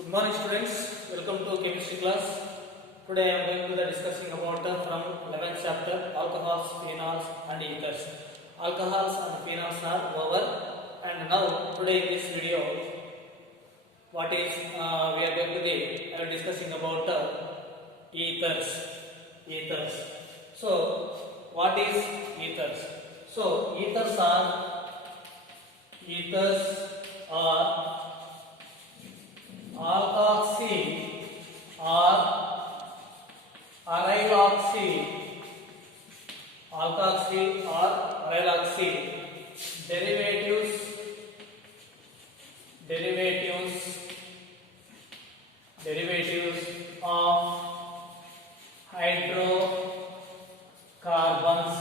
Good morning students, welcome to chemistry class. Today I am going to be discussing about from 11th chapter alcohols, phenols and ethers. Alcohols and phenols are over, and now today in this video what is we are going to be discussing about ethers. So what is ethers? So ethers are alkoxy or aryloxy derivatives of hydrocarbons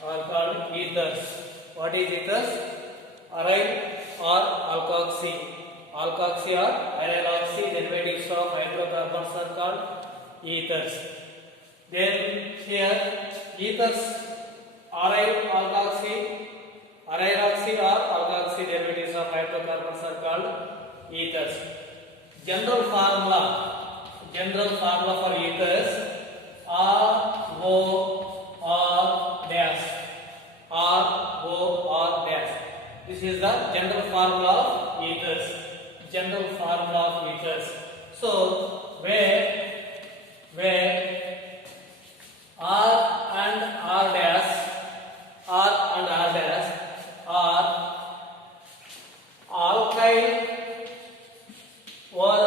are called ethers. What is ethers? Aryl or alkoxy. Alkoxy or aryloxy derivatives of hydrocarbons are called ethers. Then here ethers, aryl, alkoxy, aryloxy or alkoxy derivatives of hydrocarbons are called ethers. General formula for ethers ROR dash. This is the general formula of ethers. So where R and R dash are alkyl or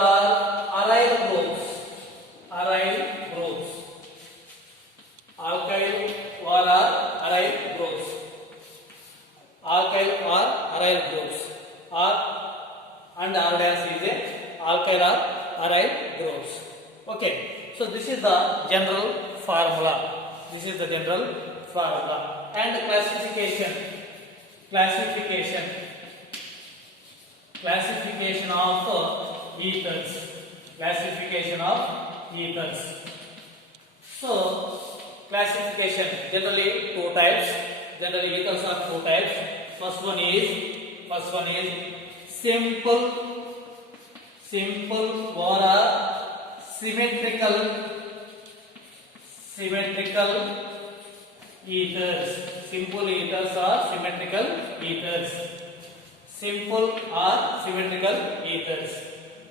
aryl groups. Alkyl or aryl groups. R and R dash is a alkyl or aryl groups. Okay, so this is the general formula. And classification of ethers. So classification, generally ethers are two types. First one is simple or symmetrical ethers. Simple ethers or symmetrical ethers.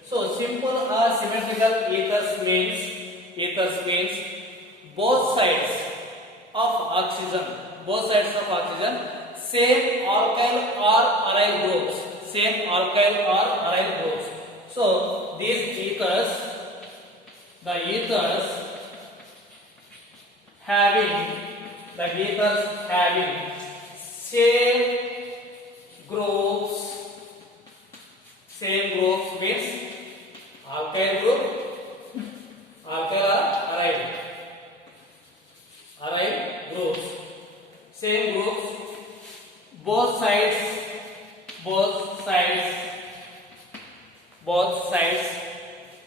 So simple or symmetrical ethers means both sides of oxygen same alkyl or aryl groups. So these ethers having same groups means alkyl group, alkyl or aryl groups, same groups. Both sides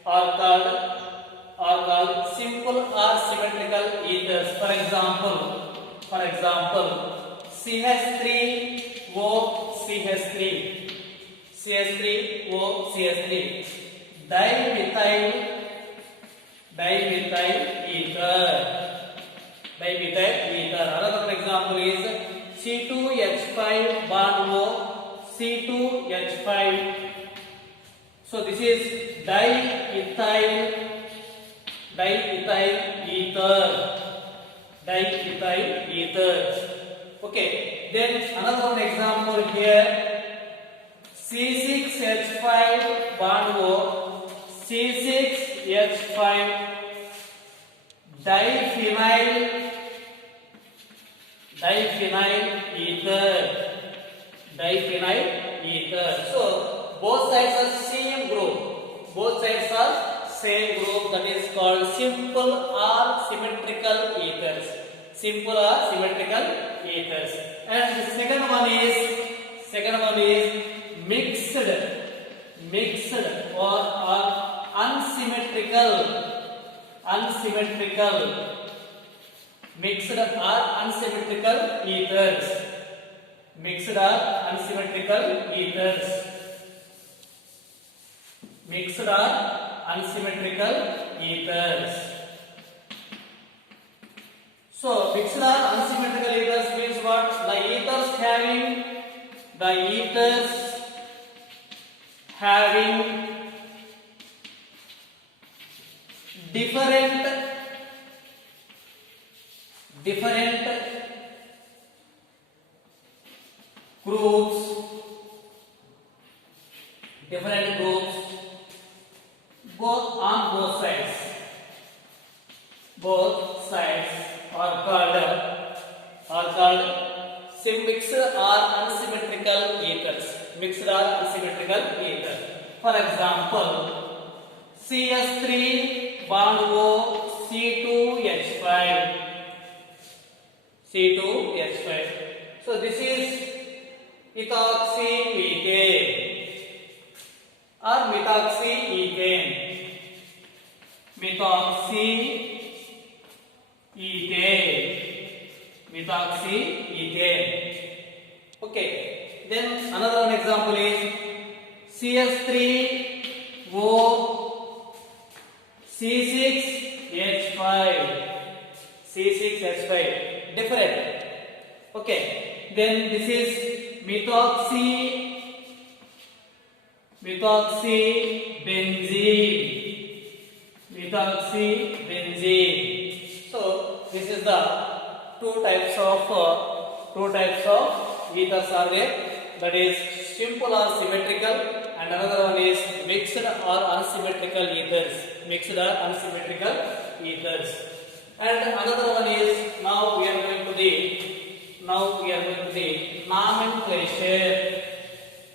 are called simple or symmetrical ethers. For example, CH3OCH3 dimethyl ether. Another example is C2H5 bond O C2H5. So this is diethyl ether. Okay, then another one example here, C6H5 bond O C6H5 diphenyl ether. So both sides are same group, that is called simple or symmetrical ethers. And the second one is mixed or unsymmetrical Mixed or unsymmetrical ethers. Mixed or unsymmetrical ethers. Mixed or unsymmetrical ethers. So mixed or unsymmetrical ethers means what? The ethers having different groups both on both sides are called mixed or unsymmetrical ethers. Mixed or unsymmetrical ether. For example, CS3 bond O C2H5. So this is ethoxymethane or methoxyethane. Okay. Then another one example is CS3O C6H5. Different. Okay. Then this is methoxybenzene. So this is the two types of ethers are there. That is simple or symmetrical, and another one is mixed or unsymmetrical ethers. And another one is now we are going to the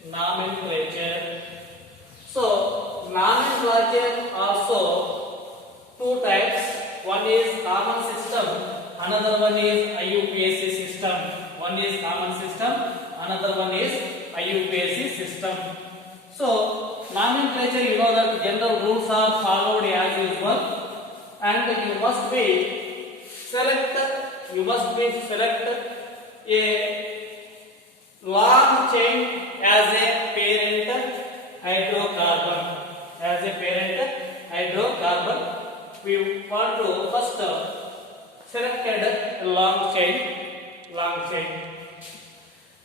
nomenclature. So nomenclature also two types. One is common system, another one is IUPAC system. One is common system, another one is IUPAC system. So nomenclature, you know that general rules are followed as usual, and you must be select a long chain as a parent hydrocarbon. We want to first select a long chain,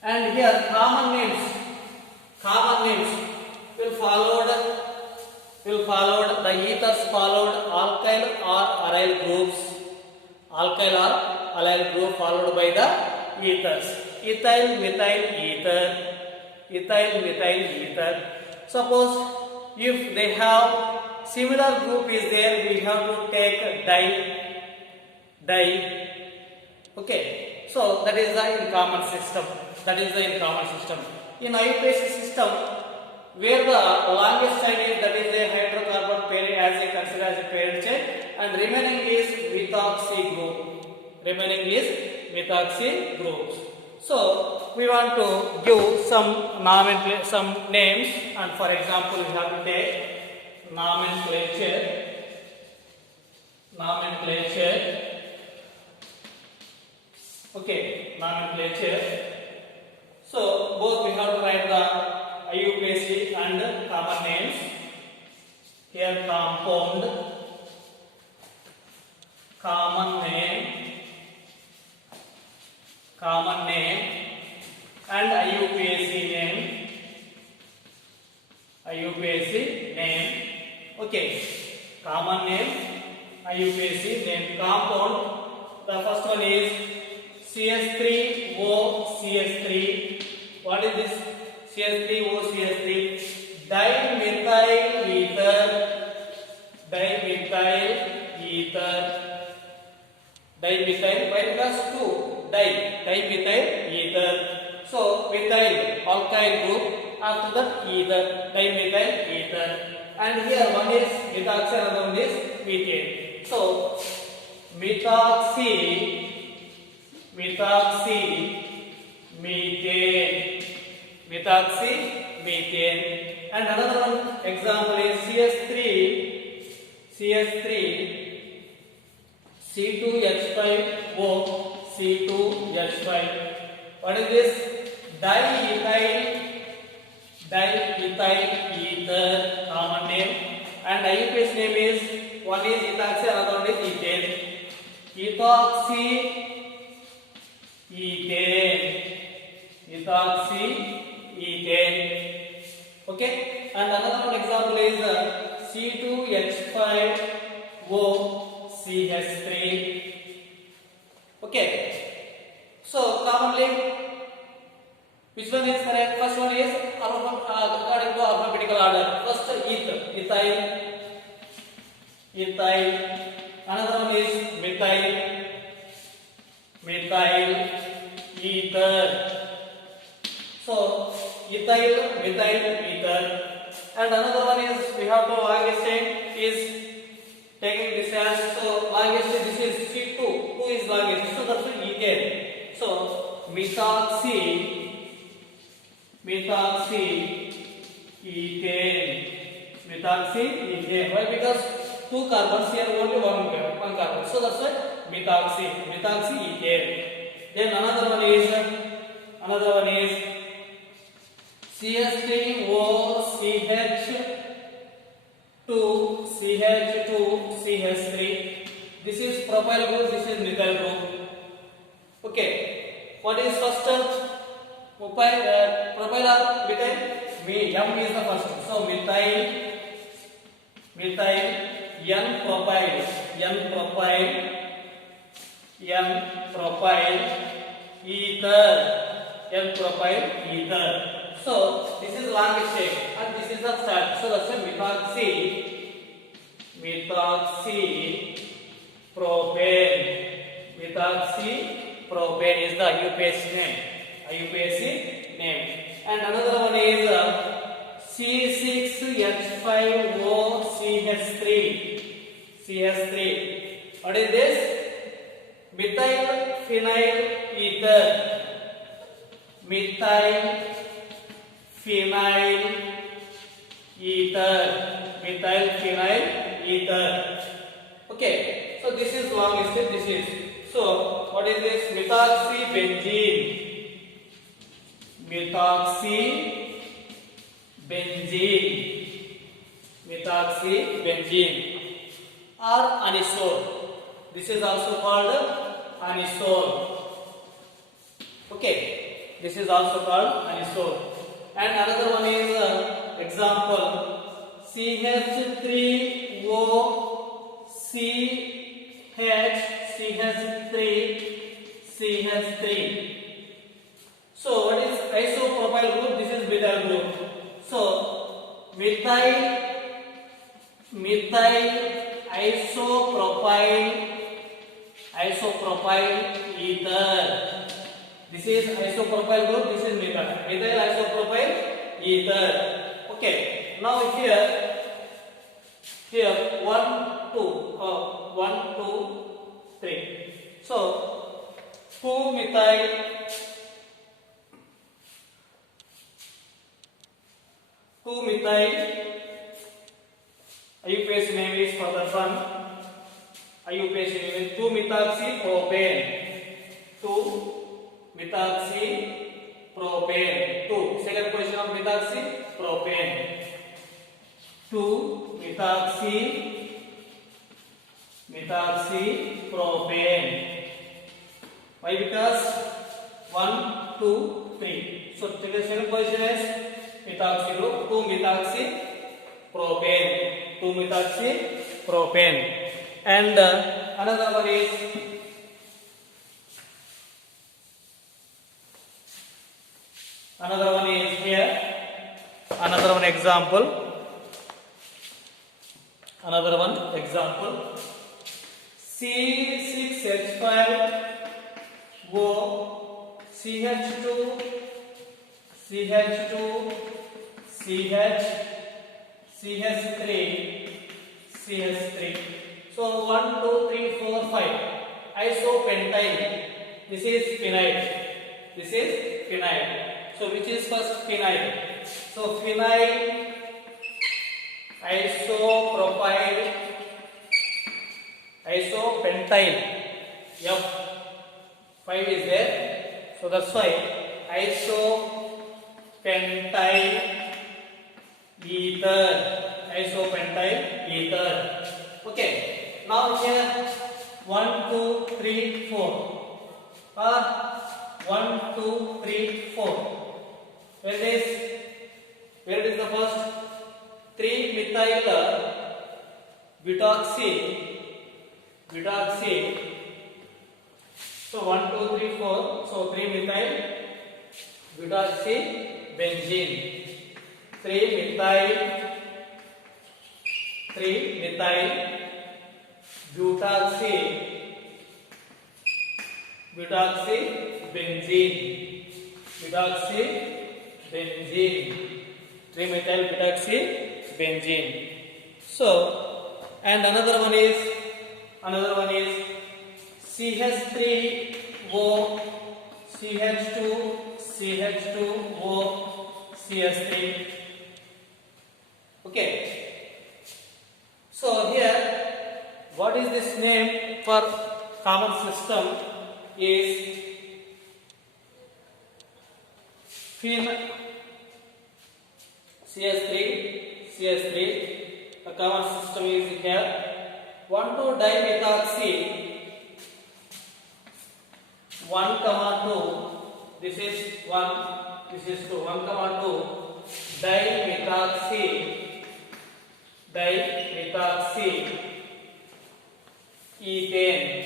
and here common names will followed the ethers followed alkyl or aryl groups. Followed by the ethers. Ethyl methyl ether. Suppose if they have similar group is there, we have to take di. Okay, so that is the in common system. In IUPAC system, where the longest chain is, that is a hydrocarbon parent as a considered as a parent chain, and remaining is methoxy groups. So we want to give some names, and for example we have to take nomenclature. Okay, nomenclature. So both we have to write the IUPAC and common names. Here compound, common name, and IUPAC name. Okay, common name, IUPAC name. Compound, the first one is CS3O CS3. What is this? CS3O CS3, dimethyl ether. Dimethyl, why? Because two dimethyl ether. So methyl alkyl group, after that ether, dimethyl ether. And here one is methoxy, another one is methane. So methoxy methane. And another one example is CS3 C2H5O, C2H5. What is this? Diethyl ether, common name. And IUPAC name is, one is ethoxy, another one is ethane. Ethoxy ethane. Okay, and another one example is C2H5O CH3. Okay, so commonly which one is correct? First one is according to alphabetical order. First ethyl. Another one is methyl ether. So ethyl, ether. And another one is, we have to longest chain is taking this as, so longest, this is C2, 2 is longest, so that's ethane. So methoxy ethane. Why? Because 2 carbons here, only one carbon, so that's why methoxy ethane. Then another one is CH3OCH2CH3. This is propyl group, this is methyl group. Okay, what is first? Propyl or methyl? M is the first. So methyl, N-propyl ether. So this is longest chain and this is the start. So that's a methoxy propane is the IUPAC name. And another one is C6H5O CH3. What is this? Methyl phenyl ether. Okay, so this is long listed. This is, so what is this? Methoxybenzene or anisole. This is also called anisole. Okay, this is also called anisole. And another one is example CH3O CH3. So what is isopropyl group? This is methyl group. So methyl isopropyl ether. This is isopropyl group, this is methyl isopropyl ether. Okay, now here 1 2 3. So 2 methyl IUPAC name is for the fun. IUPAC name is 2-methoxypropane. 2-methoxypropane. 2. Second position of methoxypropane. 2-methoxypropane. Why? Because 1 2 3. So the second position is methoxy group. 2-methoxypropane. And another one is here. Another one example. C6H5O CH2 CH3. So 1 2 3 4 5. Isopentyl. This is phenyl. So which is first? Phenyl. So phenyl isopropyl isopentyl. F 5 is there, so that's why isopentyl ether. Isopentyl ether. Okay. Now here 1, 2, 3, 4. 1, 2, 3, 4. Where is the first? 3-methyl butoxy. So 1, 2, 3, 4. So 3-methyl butoxy benzene. 3-methyl butoxy benzene. 3-methyl butoxy benzene. So, and another one is CH3O, CH2O, CH3. Okay. So here, what is this name for common system is CH3. The common system is here 1,2-dimethoxy 1,2. This is 1. This is 2. 1,2 dimethoxy ethane.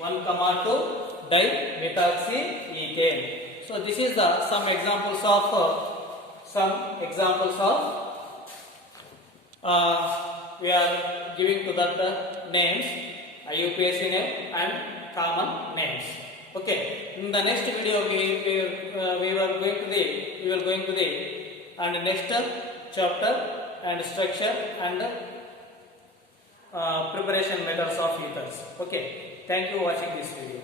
1,2 dimethoxy ethane. So this is some examples of we are giving to that names, IUPAC name and common names. Okay. In the next video we will going to the and next chapter and structure and preparation methods of ethers. Okay. Thank you for watching this video.